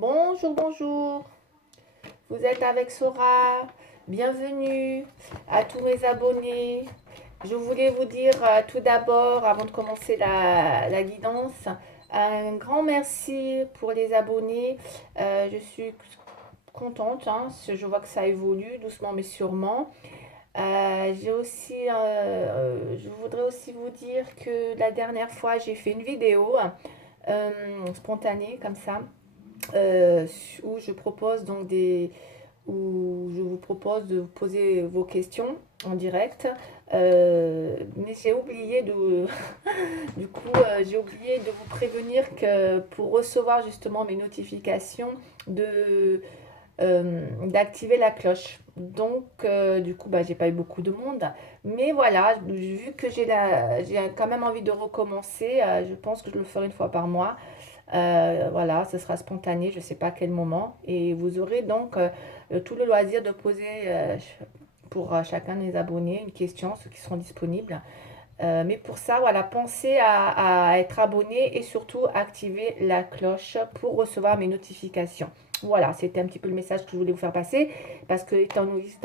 Bonjour, bonjour. Vous êtes avec Sora. Bienvenue à tous mes abonnés. Je voulais vous dire tout d'abord, avant de commencer la guidance, un grand merci pour les abonnés. Je suis contente, hein, je vois que ça évolue doucement mais sûrement. Je voudrais aussi vous dire que la dernière fois, j'ai fait une vidéo spontanée comme ça euh, où je propose donc où je vous propose de poser vos questions en direct. Mais j'ai oublié j'ai oublié de vous prévenir que pour recevoir justement mes notifications, d'activer la cloche. Donc, du coup, bah, j'ai pas eu beaucoup de monde. Mais voilà, vu que j'ai quand même envie de recommencer, je pense que je le ferai une fois par mois. Voilà, ce sera spontané, je ne sais pas à quel moment. Et vous aurez donc tout le loisir de poser pour chacun des abonnés une question, ceux qui seront disponibles. Mais pour ça, voilà, pensez à être abonné et surtout activer la cloche pour recevoir mes notifications. Voilà, c'était un petit peu le message que je voulais vous faire passer parce que étant novice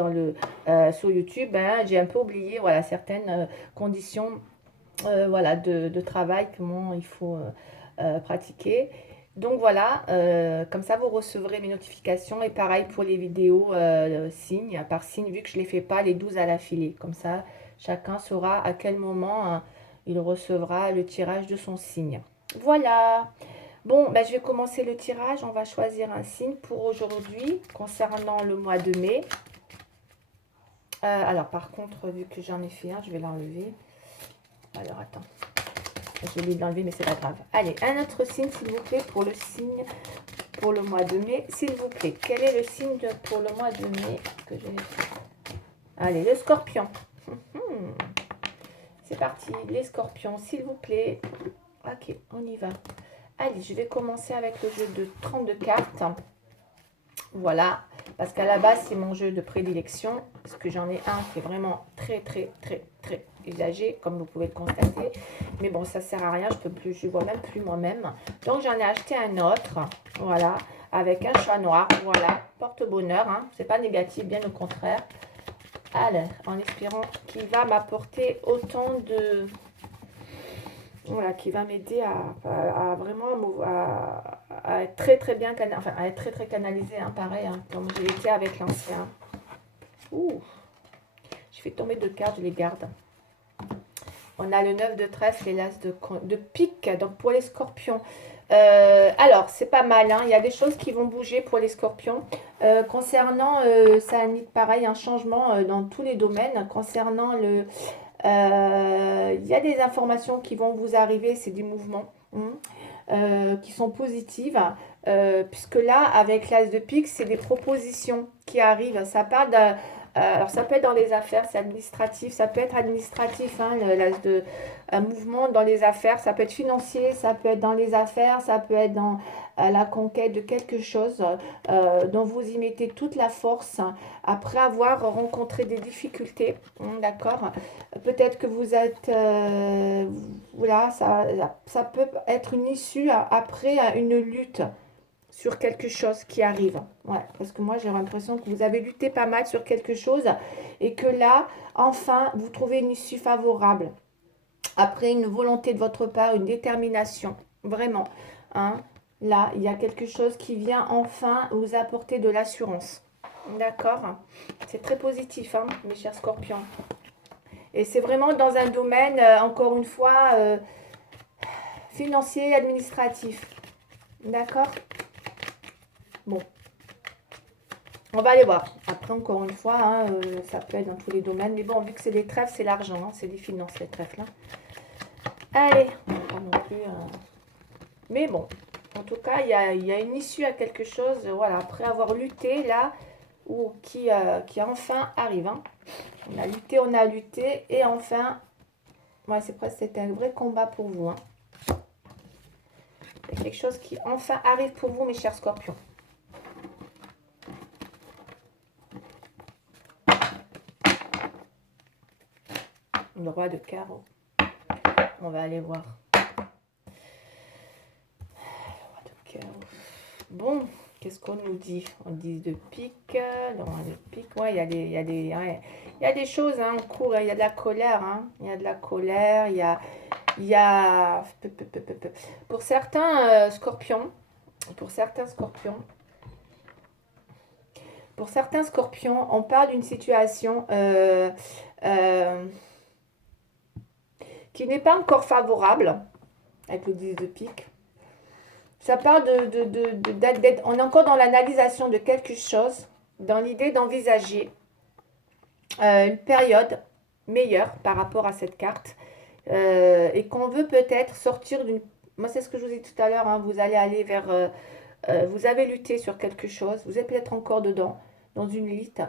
sur YouTube, ben, j'ai un peu oublié voilà, certaines conditions voilà, de travail, comment il faut pratiquer. Donc voilà, comme ça vous recevrez mes notifications et pareil pour les vidéos signe par signe vu que je ne les fais pas les 12 à l'affilée. Comme ça, chacun saura à quel moment il recevra le tirage de son signe. Voilà. Bon, ben, je vais commencer le tirage. On va choisir un signe pour aujourd'hui concernant le mois de mai. Alors par contre, vu que j'en ai fait un, je vais l'enlever. Alors attends. J'ai oublié de l'enlever, mais c'est pas grave. Allez, un autre signe, s'il vous plaît, pour le signe pour le mois de mai. S'il vous plaît, quel est le signe pour le mois de mai que j'ai fait? Allez, le scorpion. C'est parti, les scorpions, s'il vous plaît. Ok, on y va. Allez, je vais commencer avec le jeu de 32 cartes. Voilà, parce qu'à la base, c'est mon jeu de prédilection, parce que j'en ai un qui est vraiment très, très, très, très usagé, comme vous pouvez le constater. Mais bon, ça sert à rien, je peux plus, je vois même plus moi-même. Donc, j'en ai acheté un autre, voilà, avec un chat noir, voilà, porte-bonheur, hein, c'est pas négatif, bien au contraire. Alors, en espérant qu'il va m'apporter autant de, voilà, qui va m'aider à vraiment à être très très bien enfin, à être très très canalisé, hein, pareil, hein, comme j'ai été avec l'ancien. Ouh, je fais tomber deux cartes, je les garde. On a le 9 de trèfle et l'as de pique, donc pour les scorpions. Alors, c'est pas mal, hein, il y a des choses qui vont bouger pour les scorpions. Concernant, ça indique pareil un changement dans tous les domaines. Concernant il y a des informations qui vont vous arriver, c'est des mouvements qui sont positives, puisque là, avec l'as de pique, c'est des propositions qui arrivent. Ça part alors ça peut être dans les affaires, c'est administratif, ça peut être administratif, hein, l'as de un mouvement dans les affaires, ça peut être financier, ça peut être dans les affaires, ça peut être dans la conquête de quelque chose dont vous y mettez toute la force après avoir rencontré des difficultés, d'accord. Peut-être que vous êtes, voilà, ça peut être une issue après une lutte sur quelque chose qui arrive. Ouais, parce que moi j'ai l'impression que vous avez lutté pas mal sur quelque chose et que là, enfin, vous trouvez une issue favorable. Après une volonté de votre part, une détermination, vraiment. Hein. Là, il y a quelque chose qui vient enfin vous apporter de l'assurance. D'accord. C'est très positif, hein, mes chers scorpions. Et c'est vraiment dans un domaine, encore une fois, financier, administratif. D'accord. Bon, on va aller voir. Après, encore une fois, hein, ça peut être dans tous les domaines. Mais bon, vu que c'est des trèfles, c'est l'argent. Hein, c'est des finances, les trèfles. Hein. Allez, pas non plus. Mais bon, en tout cas, il y a une issue à quelque chose. Voilà, après avoir lutté, là, ou qui enfin arrive. Hein. On a lutté. Et enfin, ouais, c'est presque, c'était un vrai combat pour vous. Hein. Il y a quelque chose qui enfin arrive pour vous, mes chers scorpions. Le roi de carreau. On va aller voir. Le roi de carreau. Bon, Qu'est-ce qu'on nous dit? On dit de pique, non, de pique, ouais, ouais, il y a des choses hein, en cours, hein, il y a de la colère, hein, il y a de la colère, il y a, pour certains scorpions, pour certains scorpions, pour certains scorpions, on parle d'une situation euh, qui n'est pas encore favorable, avec le 10 de pique. Ça parle on est encore dans l'analysation de quelque chose, dans l'idée d'envisager une période meilleure par rapport à cette carte et qu'on veut peut-être sortir d'une... Moi, c'est ce que je vous ai dit tout à l'heure, hein, vous allez aller vers... vous avez lutté sur quelque chose, vous êtes peut-être encore dedans, dans une lutte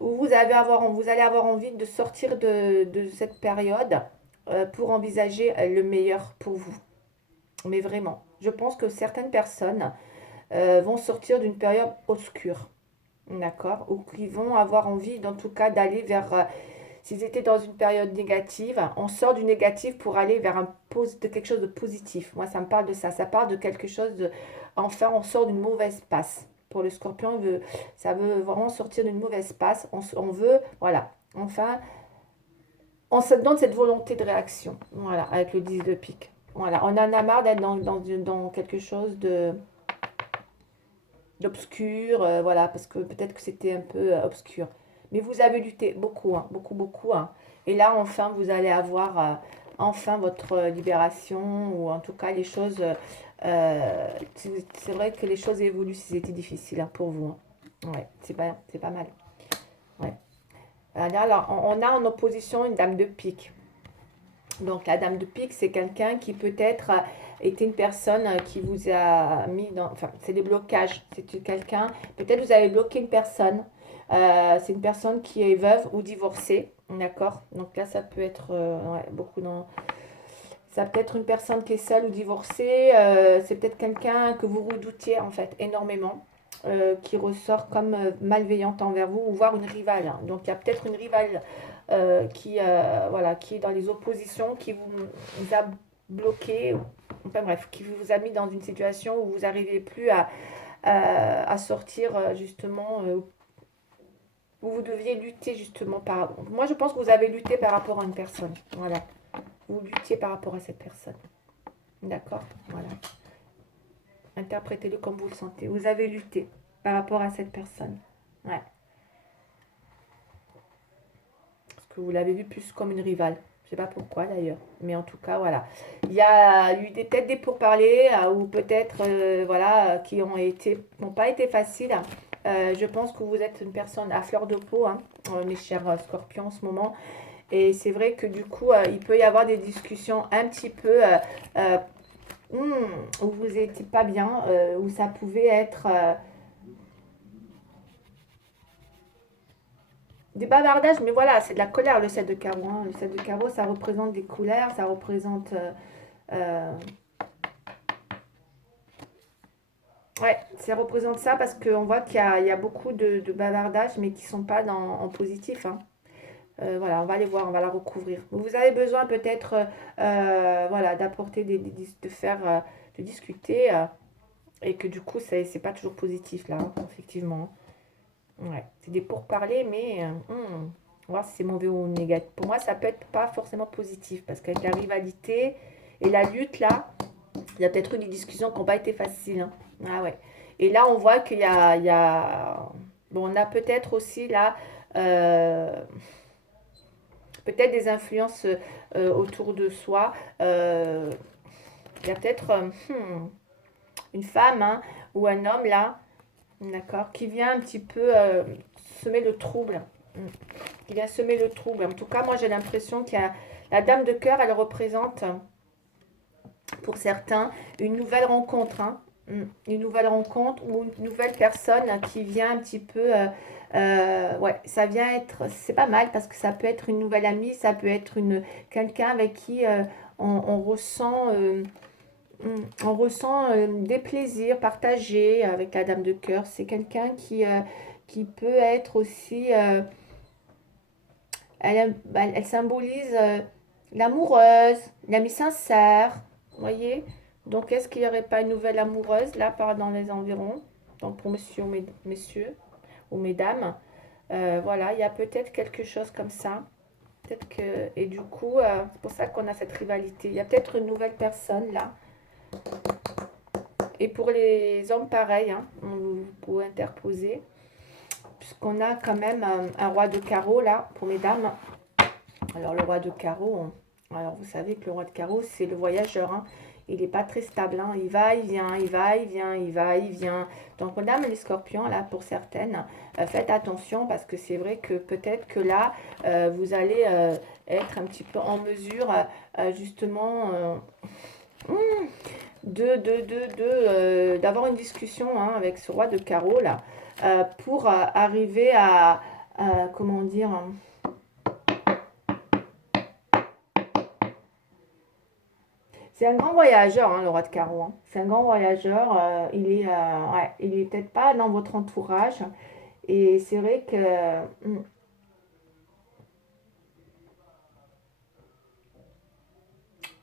où vous allez avoir envie de sortir de cette période pour envisager le meilleur pour vous. Mais vraiment, je pense que certaines personnes vont sortir d'une période obscure, d'accord? Ou qui vont avoir envie, en tout cas, d'aller vers... s'ils étaient dans une période négative, on sort du négatif pour aller vers de quelque chose de positif. Moi, ça me parle de ça. Ça parle de quelque chose de... Enfin, on sort d'une mauvaise passe. Pour le scorpion, ça veut vraiment sortir d'une mauvaise passe. On veut, voilà. Enfin, on se donne cette volonté de réaction. Voilà, avec le 10 de pique. Voilà, on en a marre d'être dans quelque chose d'obscur, voilà, parce que peut-être que c'était un peu obscur. Mais vous avez lutté beaucoup, hein, beaucoup, beaucoup. Hein. Et là, enfin, vous allez avoir enfin votre libération, ou en tout cas les choses... c'est vrai que les choses évoluent si c'était difficile hein, pour vous. Hein. Ouais, c'est pas mal. Ouais. Alors, on a en opposition une dame de pique. Donc la dame de pique, c'est quelqu'un qui peut-être était une personne qui vous a mis dans... Enfin, c'est des blocages. C'est quelqu'un... Peut-être vous avez bloqué une personne. C'est une personne qui est veuve ou divorcée. D'accord? Donc là, ça peut être ouais, beaucoup dans... Ça peut être une personne qui est seule ou divorcée. C'est peut-être quelqu'un que vous redoutiez en fait énormément. Qui ressort comme malveillante envers vous, ou voire une rivale. Hein. Donc il y a peut-être une rivale voilà, qui est dans les oppositions, qui vous a bloqué, enfin bref, qui vous a mis dans une situation où vous n'arrivez plus à sortir justement, où vous deviez lutter justement par... Moi je pense que vous avez lutté par rapport à une personne, voilà. Vous luttiez par rapport à cette personne, d'accord, voilà. Interprétez-le comme vous le sentez. Vous avez lutté par rapport à cette personne, ouais. Parce que vous l'avez vu plus comme une rivale. Je sais pas pourquoi d'ailleurs. Mais en tout cas, voilà. Il y a eu peut-être des pourparlers ou peut-être voilà, qui n'ont pas été faciles. Je pense que vous êtes une personne à fleur de peau, hein, mes chers scorpions en ce moment. Et c'est vrai que du coup, il peut y avoir des discussions un petit peu euh, où vous n'étiez pas bien, où ça pouvait être... des bavardages, mais voilà, c'est de la colère le 7 de carreau. Hein. Le 7 de carreau, ça représente des colères, ça représente... euh, ouais, ça représente ça parce qu'on voit il y a beaucoup de bavardages, mais qui ne sont pas en positif. Hein. Voilà, on va aller voir, on va la recouvrir. Vous avez besoin peut-être voilà, d'apporter de faire, de discuter, et que du coup, c'est pas toujours positif là, hein, effectivement. Ouais, c'est des pourparlers, mais on va voir si c'est mauvais ou négatif. Pour moi, ça peut être pas forcément positif parce qu'avec la rivalité et la lutte, là, il y a peut-être eu des discussions qui n'ont pas été faciles. Hein. Ah ouais. Et là, on voit il y a... Bon, on a peut-être aussi là, euh, peut-être des influences autour de soi. Il y a peut-être une femme hein, ou un homme là, d'accord, qui vient un petit peu semer le trouble. Mm. Qui vient semer le trouble. En tout cas, moi, j'ai l'impression qu'il y a la dame de cœur, elle représente, pour certains, une nouvelle rencontre. Hein. Une nouvelle rencontre ou une nouvelle personne qui vient un petit peu... ouais, ça vient être... C'est pas mal parce que ça peut être une nouvelle amie, ça peut être quelqu'un avec qui on ressent... on ressent des plaisirs partagés avec la dame de cœur. C'est quelqu'un qui peut être aussi... elle symbolise l'amoureuse, l'amie sincère. Vous voyez? Donc, est-ce qu'il n'y aurait pas une nouvelle amoureuse là, dans les environs? Donc pour monsieur ou messieurs ou mesdames, voilà, il y a peut-être quelque chose comme ça. Peut-être que, et du coup, c'est pour ça qu'on a cette rivalité. Il y a peut-être une nouvelle personne là. Et pour les hommes, pareil, hein, vous pouvez interposer. Puisqu'on a quand même un roi de carreau là, pour mesdames. Alors le roi de carreau, alors vous savez que le roi de carreau, c'est le voyageur. Hein. Il n'est pas très stable. Hein. Il va, il vient, il va, il vient, il va, il vient. Donc mesdames les scorpions, là, pour certaines, faites attention parce que c'est vrai que peut-être que là, vous allez être un petit peu en mesure, justement, d'avoir une discussion hein, avec ce roi de carreau, là, pour arriver comment dire... C'est un grand voyageur, hein, le roi de carreau. Hein. C'est un grand voyageur. Ouais, il est peut-être pas dans votre entourage. Et c'est vrai que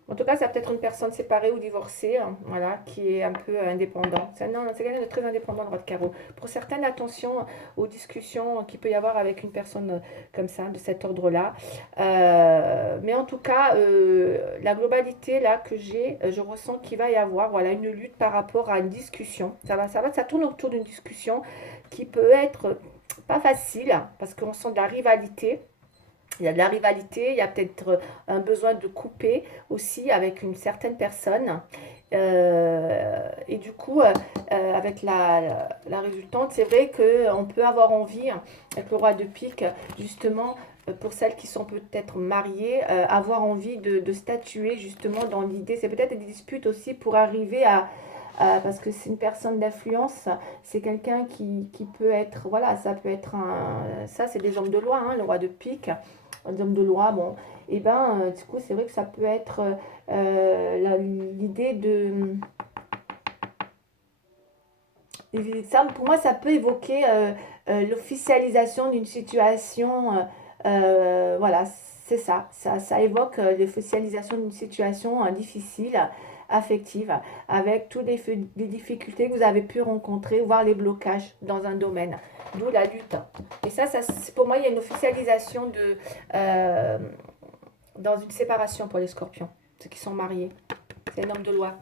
en tout cas, c'est peut-être une personne séparée ou divorcée, hein, voilà, qui est un peu indépendant. Non, c'est quelqu'un de très indépendant, le roi de carreau. Pour certaines, attention aux discussions qu'il peut y avoir avec une personne comme ça, de cet ordre-là. Mais en tout cas, la globalité là que j'ai, je ressens qu'il va y avoir, voilà, une lutte par rapport à une discussion. Ça tourne autour d'une discussion qui peut être pas facile parce qu'on sent de la rivalité. Il y a de la rivalité, il y a peut-être un besoin de couper aussi avec une certaine personne. Et du coup, avec la résultante, c'est vrai qu'on peut avoir envie, avec le roi de pique, justement, pour celles qui sont peut-être mariées, avoir envie de statuer justement dans l'idée. C'est peut-être des disputes aussi pour arriver parce que c'est une personne d'influence, c'est quelqu'un qui peut être, voilà, ça peut être ça c'est des hommes de loi, hein, le roi de pique, des hommes de loi, bon, et ben du coup c'est vrai que ça peut être l'idée de, ça, pour moi ça peut évoquer l'officialisation d'une situation, voilà, c'est ça évoque l'officialisation d'une situation difficile, affective, avec toutes les difficultés que vous avez pu rencontrer, voire les blocages dans un domaine, d'où la lutte. Et ça pour moi, il y a une officialisation euh, dans une séparation pour les scorpions, ceux qui sont mariés. C'est un homme de loi.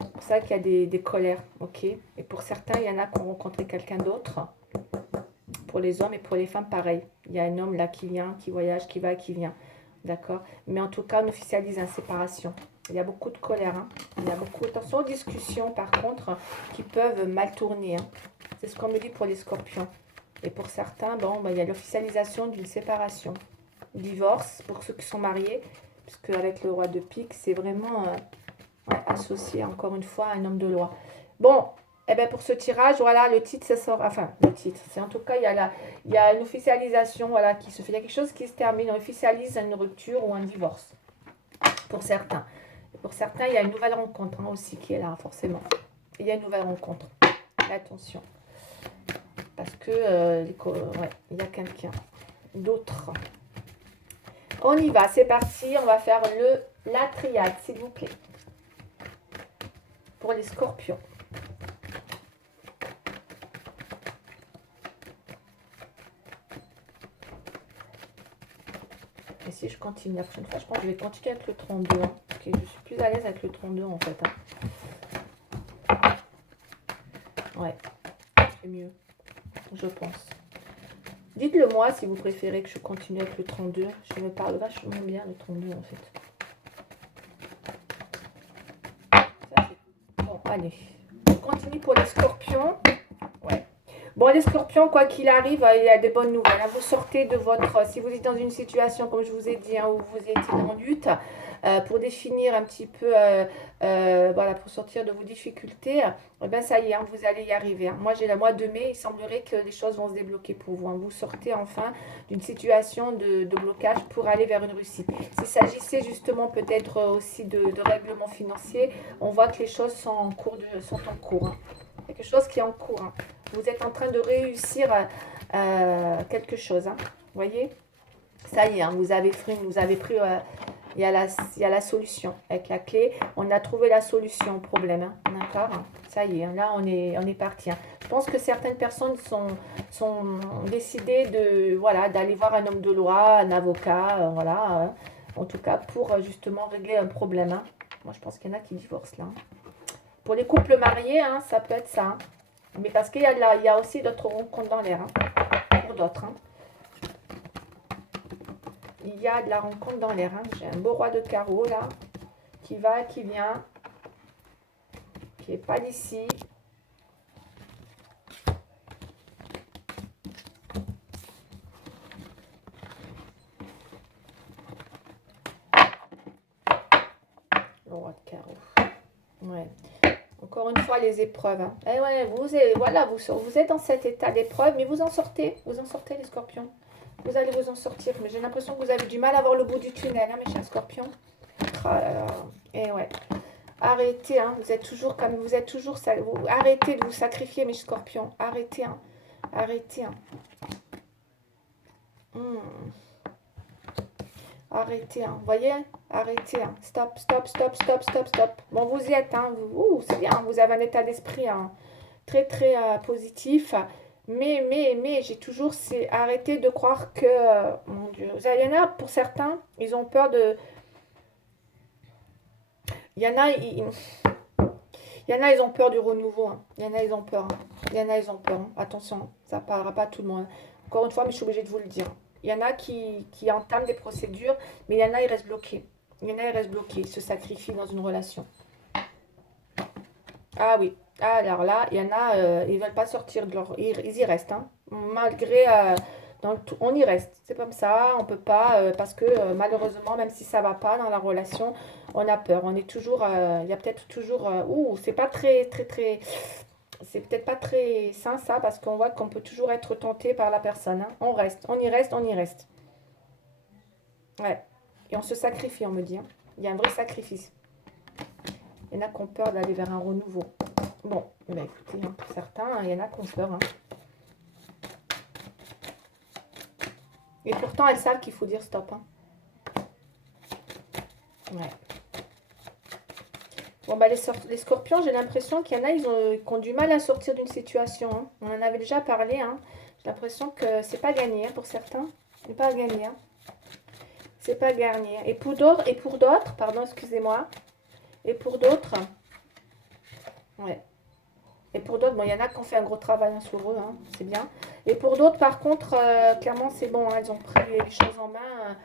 C'est pour ça qu'il y a des colères, ok. Et pour certains, il y en a qui ont rencontré quelqu'un d'autre. Pour les hommes et pour les femmes, pareil. Il y a un homme là qui vient, qui voyage, qui va, qui vient. D'accord. Mais en tout cas, on officialise une séparation. Il y a beaucoup de colère. Hein. Il y a beaucoup. Attention aux discussions, par contre, qui peuvent mal tourner. Hein. C'est ce qu'on me dit pour les scorpions. Et pour certains, bon, il y a l'officialisation d'une séparation. Divorce pour ceux qui sont mariés, puisque avec le roi de pique, c'est vraiment ouais, associé encore une fois à un homme de loi. Bon, eh ben pour ce tirage, voilà, le titre, ça sort. Enfin, le titre, c'est en tout cas, il y a une officialisation voilà, qui se fait. Il y a quelque chose qui se termine. On officialise une rupture ou un divorce. Pour certains. Et pour certains, il y a une nouvelle rencontre hein, aussi qui est là, forcément. Il y a une nouvelle rencontre. Attention. Parce que ouais, il y a quelqu'un d'autre. On y va, c'est parti. On va faire la triade, s'il vous plaît. Pour les scorpions. Et si je continue la prochaine fois, je pense que je vais continuer avec le 32. Hein, parce que je suis plus à l'aise avec le 32 en fait. Hein. Ouais, c'est mieux, je pense. Dites-le moi si vous préférez que je continue avec le 32. Je me parle vachement bien le 32 en fait. Ça, bon, allez. On continue pour les scorpions. Ouais. Bon, les scorpions, quoi qu'il arrive, il y a des bonnes nouvelles. Vous sortez de votre... Si vous êtes dans une situation, comme je vous ai dit, hein, où vous étiez en lutte, pour définir un petit peu, voilà, pour sortir de vos difficultés, eh ben ça y est, hein, vous allez y arriver. Hein. Moi, j'ai le mois de mai, il semblerait que les choses vont se débloquer pour vous. Hein. Vous sortez enfin d'une situation de blocage pour aller vers une réussite. S'il s'agissait justement peut-être aussi de règlement financier, on voit que les choses sont en cours. Hein. Quelque chose qui est en cours. Hein. Vous êtes en train de réussir quelque chose. Hein. Vous voyez? Ça y est, hein, vous avez pris il y a la solution. Avec la clé, on a trouvé la solution au problème. Hein. D'accord? Ça y est, hein, là, on est parti. Hein. Je pense que certaines personnes sont décidées de, voilà, d'aller voir un homme de loi, un avocat, voilà, en tout cas pour justement régler un problème, hein. Moi, je pense qu'il y en a qui divorcent là, hein. Pour les couples mariés, hein, ça peut être ça, hein. Mais parce qu'il y a, il y a aussi d'autres rencontres dans l'air, hein, pour d'autres, hein. Il y a de la rencontre dans l'air, hein. J'ai un beau roi de carreau là, qui va, qui vient, qui n'est pas d'ici. Le roi de carreau. Ouais. Encore une fois, les épreuves, hein. Eh ouais, voilà, vous êtes dans cet état d'épreuve, mais vous en sortez. Vous en sortez, les scorpions. Vous allez vous en sortir. Mais j'ai l'impression que vous avez du mal à voir le bout du tunnel, hein, mes chers scorpions. Oh là là. Et ouais. Arrêtez, hein. Vous êtes toujours comme vous êtes toujours. Arrêtez de vous sacrifier, mes scorpions. Arrêtez, hein. Arrêtez, hein. Hmm. Arrêtez, hein. Vous voyez? Arrêtez, hein. Stop, stop, stop, stop, stop, stop. Bon, vous y êtes, hein. C'est bien. Vous avez un état d'esprit, hein, très, très positif. Mais j'ai toujours, c'est arrêter de croire que, mon Dieu, il y en a pour certains, ils ont peur de. Il y en a, il y en a, ils ont peur du renouveau, hein. Il y en a, ils ont peur, hein. Il y en a, ils ont peur, hein. Attention, ça ne parlera pas à tout le monde. Encore une fois, mais je suis obligée de vous le dire. Il y en a qui entament des procédures, mais il y en a, ils restent bloqués. Il y en a, ils restent bloqués, ils se sacrifient dans une relation. Ah oui. Ah, alors là, il y en a, ils veulent pas sortir de leur. Ils y restent, hein. Malgré. On y reste. C'est comme ça, on peut pas. Parce que malheureusement, même si ça va pas dans la relation, on a peur. On est toujours. Il y a peut-être toujours. C'est pas très, très, très. C'est peut-être pas très sain ça, parce qu'on voit qu'on peut toujours être tenté par la personne, hein. On reste, on y reste, on y reste. Ouais. Et on se sacrifie, on me dit, hein. Il y a un vrai sacrifice. Il y en a qui ont peur d'aller vers un renouveau. Bon, bah écoutez, hein, pour certains, il y en a qui ont peur, hein. Et pourtant, elles savent qu'il faut dire stop, hein. Ouais. Bon, bah les scorpions, j'ai l'impression qu'il y en a, qui ont du mal à sortir d'une situation, hein. On en avait déjà parlé, hein. J'ai l'impression que c'est pas gagné, hein, pour certains. C'est pas gagné, hein. C'est pas gagné. Et pour d'autres, pardon, excusez-moi. Et pour d'autres, ouais. Et pour d'autres, bon, il y en a qui ont fait un gros travail, hein, sur eux, hein, c'est bien. Et pour d'autres, par contre, clairement, c'est bon, hein, ils ont pris les choses en main.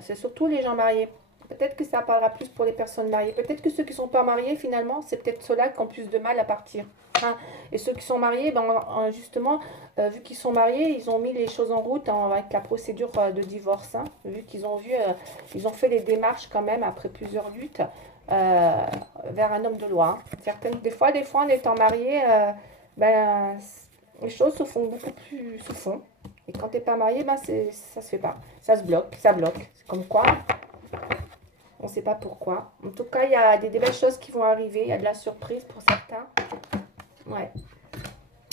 C'est surtout les gens mariés. Peut-être que ça parlera plus pour les personnes mariées. Peut-être que ceux qui ne sont pas mariés, finalement, c'est peut-être ceux-là qui ont plus de mal à partir, hein. Et ceux qui sont mariés, ben, justement, vu qu'ils sont mariés, ils ont mis les choses en route, hein, avec la procédure de divorce, hein. Vu qu'ils ont ils ont fait les démarches quand même après plusieurs luttes, euh, vers un homme de loi, hein. Des fois, en étant marié, ben, les choses se font beaucoup plus, se font. Et quand t'es pas marié, ben ça se fait pas. Ça se bloque, ça bloque. C'est comme quoi, on sait pas pourquoi. En tout cas, il y a des belles choses qui vont arriver. Il y a de la surprise pour certains. Ouais.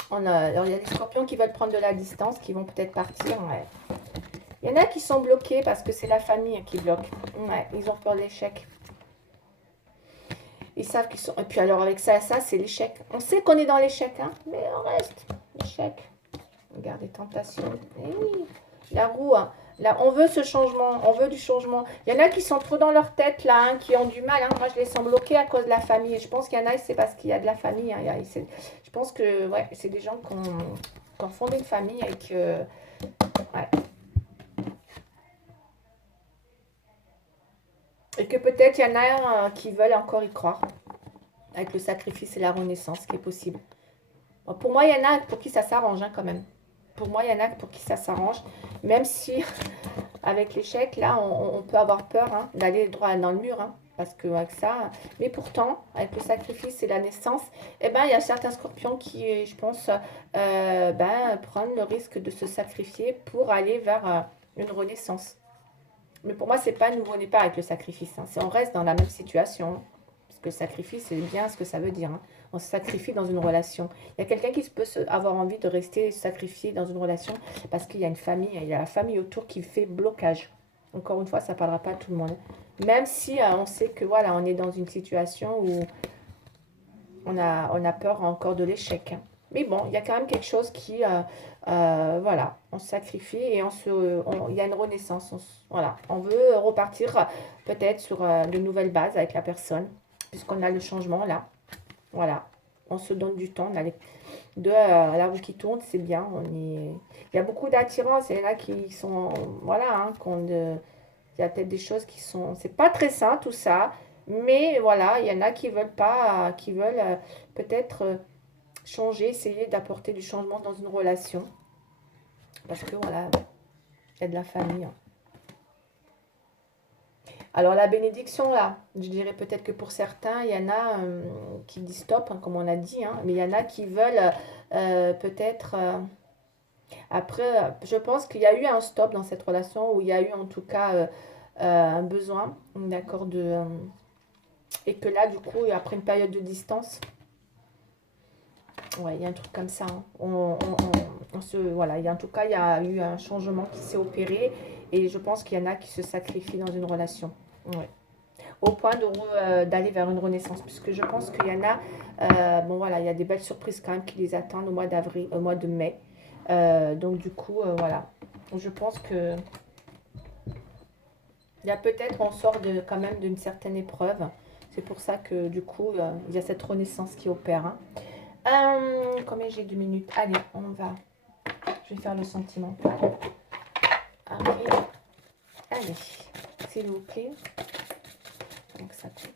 Alors, il y a des scorpions qui veulent prendre de la distance, qui vont peut-être partir. Ouais. Il y en a qui sont bloqués parce que c'est la famille qui bloque. Ouais, ils ont peur de l'échec. Ils savent qu'ils sont. Et puis alors avec ça, c'est l'échec. On sait qu'on est dans l'échec, hein, mais on reste. L'échec. Regarde les tentations. Eh oui. La roue, hein. Là, on veut ce changement, on veut du changement. Il y en a qui sont trop dans leur tête, là, hein, qui ont du mal, hein. Moi, je les sens bloqués à cause de la famille. Et je pense qu'il y en a, c'est parce qu'il y a de la famille, hein. Je pense que ouais, c'est des gens qui ont fondé une famille et que. Ouais. Et que peut-être il y en a qui veulent encore y croire, avec le sacrifice et la renaissance qui est possible. Bon, pour moi, il y en a pour qui ça s'arrange, hein, quand même. Pour moi, il y en a pour qui ça s'arrange. Même si, avec l'échec, là, on peut avoir peur, hein, d'aller droit dans le mur, hein, parce que avec ça. Mais pourtant, avec le sacrifice et la naissance, eh ben, il y a certains scorpions qui, je pense, ben, prennent le risque de se sacrifier pour aller vers une renaissance. Mais pour moi, c'est pas nouveau-né pas avec le sacrifice, hein. On reste dans la même situation, hein. Parce que le sacrifice, c'est bien ce que ça veut dire, hein. On se sacrifie dans une relation. Il y a quelqu'un qui avoir envie de rester sacrifié dans une relation parce qu'il y a une famille, il y a la famille autour qui fait blocage. Encore une fois, ça ne parlera pas à tout le monde. Même si on sait que voilà, on est dans une situation où on a peur encore de l'échec, hein. Mais bon, il y a quand même quelque chose qui, voilà, on se sacrifie et il y a une renaissance. Voilà, on veut repartir peut-être sur de nouvelles bases avec la personne, puisqu'on a le changement là. Voilà, on se donne du temps. On a la roue qui tourne, c'est bien. Il y a beaucoup d'attirance. Il y en a qui sont, voilà, hein, il y a peut-être des choses qui sont, c'est pas très sain tout ça, mais voilà, il y en a qui veulent pas, qui veulent peut-être changer, essayer d'apporter du changement dans une relation. Parce que voilà, il y a de la famille, hein. Alors la bénédiction, là, je dirais peut-être que pour certains, il y en a qui disent stop, hein, comme on a dit, hein, mais il y en a qui veulent peut-être... après, je pense qu'il y a eu un stop dans cette relation, où il y a eu en tout cas un besoin, d'accord, et que là, du coup, après une période de distance, ouais, il y a un truc comme ça, hein. Voilà, en tout cas, il y a eu un changement qui s'est opéré et je pense qu'il y en a qui se sacrifient dans une relation. Ouais. Au point d'aller vers une renaissance, puisque je pense qu'il y en a, bon voilà, il y a des belles surprises quand même qui les attendent au mois d'avril, au mois de mai. Donc du coup, voilà. Je pense que il y a peut-être, on sort quand même d'une certaine épreuve. C'est pour ça que du coup, il y a cette renaissance qui opère, hein. Combien j'ai 2 minutes? Allez, on va. Je vais faire le sentiment. Allez, allez, s'il vous plaît. Donc ça coûte.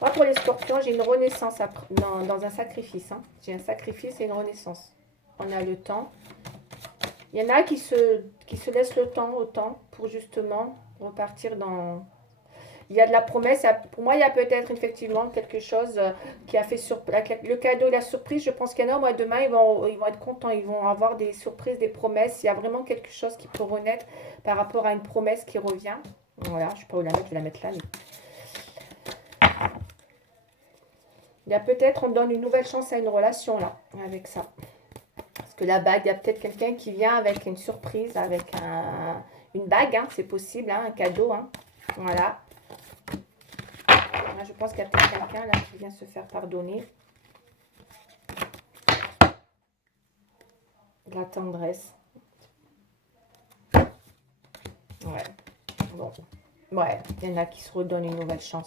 Moi, pour les scorpions, j'ai une renaissance dans un sacrifice, hein. J'ai un sacrifice et une renaissance. On a le temps. Il y en a qui se laissent le temps autant pour justement repartir dans, il y a de la promesse. Pour moi, il y a peut-être effectivement quelque chose qui a fait le cadeau, la surprise. Je pense qu'il y en a, moi, demain, ils vont être contents. Ils vont avoir des surprises, des promesses. Il y a vraiment quelque chose qui peut renaître par rapport à une promesse qui revient. Voilà, je ne sais pas où la mettre, je vais la mettre là. Il y a peut-être, on donne une nouvelle chance à une relation, là, avec ça. Parce que la bague, il y a peut-être quelqu'un qui vient avec une surprise, avec une bague, hein, c'est possible, hein, un cadeau, hein. Voilà. Là, je pense qu'il y a peut-être quelqu'un là qui vient se faire pardonner. De la tendresse. Ouais. Bon. Ouais, il y en a qui se redonnent une nouvelle chance.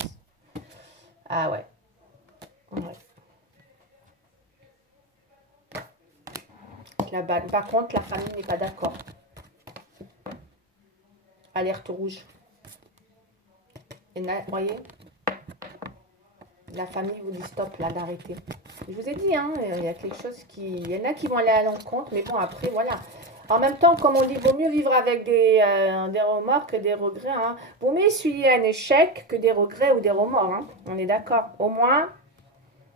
Ah ouais. Ouais. La bague. Par contre, la famille n'est pas d'accord. Alerte rouge. Et là, vous voyez, la famille vous dit stop là, d'arrêter. Je vous ai dit, hein, il y a quelque chose qui... Il y en a qui vont aller à l'encontre, mais bon, après, voilà. En même temps, comme on dit, vaut mieux vivre avec des remords que des regrets, hein. Vaut mieux essuyer un échec que des regrets ou des remords, hein. On est d'accord. Au moins,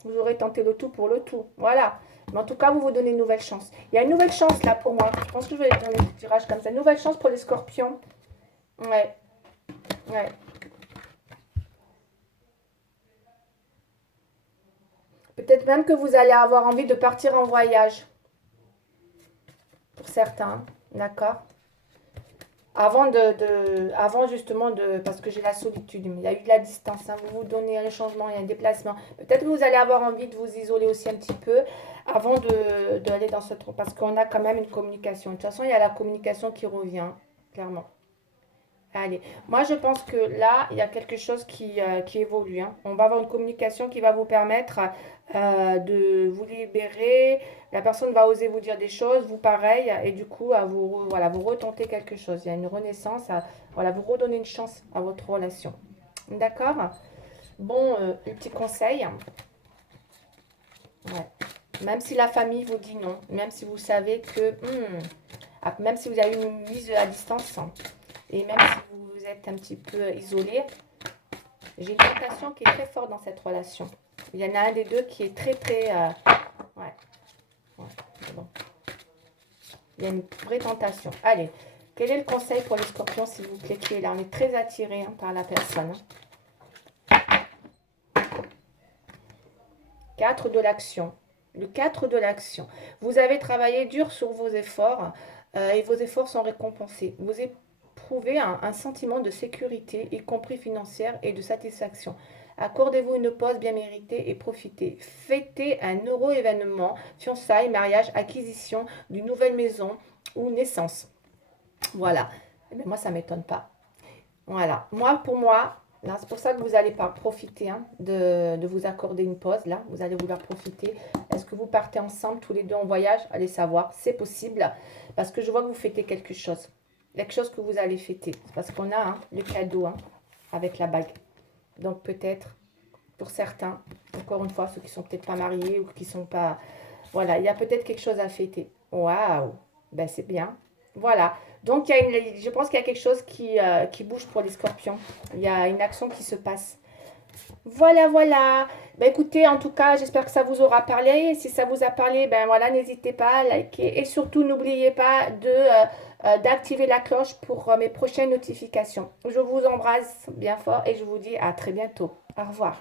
vous aurez tenté le tout pour le tout. Voilà. Mais en tout cas, vous vous donnez une nouvelle chance. Il y a une nouvelle chance là pour moi. Je pense que je vais donner des tirages comme ça. Une nouvelle chance pour les scorpions. Ouais. Ouais. Peut-être même que vous allez avoir envie de partir en voyage. Pour certains. D'accord. Avant justement parce que j'ai la solitude, il y a eu de la distance, hein, vous vous donnez un changement, il y a un déplacement. Peut-être que vous allez avoir envie de vous isoler aussi un petit peu avant d'aller dans ce trou, parce qu'on a quand même une communication. De toute façon, il y a la communication qui revient, clairement. Allez, moi je pense que là, il y a quelque chose qui évolue, hein. On va avoir une communication qui va vous permettre de vous libérer. La personne va oser vous dire des choses, vous pareil, et du coup, voilà, vous retentez quelque chose. Il y a une renaissance, voilà, vous redonnez une chance à votre relation. D'accord? Bon, le petit conseil, ouais. Même si la famille vous dit non, même si vous savez que, même si vous avez une mise à distance, et même si vous êtes un petit peu isolé, j'ai une tentation qui est très forte dans cette relation. Il y en a un des deux qui est très très... ouais, ouais, bon. Il y a une vraie tentation. Allez, quel est le conseil pour les scorpions, s'il vous plaît, qui est là? On est très attiré, hein, par la personne, hein. 4 de l'action. Le 4 de l'action. Vous avez travaillé dur sur vos efforts et vos efforts sont récompensés. Vous éprouvez un sentiment de sécurité, y compris financière, et de satisfaction. Accordez-vous une pause bien méritée et profitez. Fêtez un heureux événement, fiançailles, mariage, acquisition d'une nouvelle maison ou naissance. Voilà. Mais moi, ça ne m'étonne pas. Voilà. Moi, pour moi, là, c'est pour ça que vous allez pas profiter hein, de vous accorder une pause. Là, vous allez vouloir profiter. Est-ce que vous partez ensemble, tous les deux en voyage? Allez savoir. C'est possible. Parce que je vois que vous fêtez quelque chose. Quelque chose que vous allez fêter. C'est parce qu'on a hein, le cadeau hein, avec la bague. Donc peut-être, pour certains, encore une fois, ceux qui sont peut-être pas mariés ou qui sont pas... Voilà, il y a peut-être quelque chose à fêter. Waouh! Ben c'est bien. Voilà. Donc, je pense qu'il y a quelque chose qui bouge pour les scorpions. Il y a une action qui se passe. Voilà, voilà. Ben, écoutez, en tout cas, j'espère que ça vous aura parlé. Et si ça vous a parlé, ben voilà, n'hésitez pas à liker. Et surtout, n'oubliez pas d'activer la cloche pour mes prochaines notifications. Je vous embrasse bien fort et je vous dis à très bientôt. Au revoir.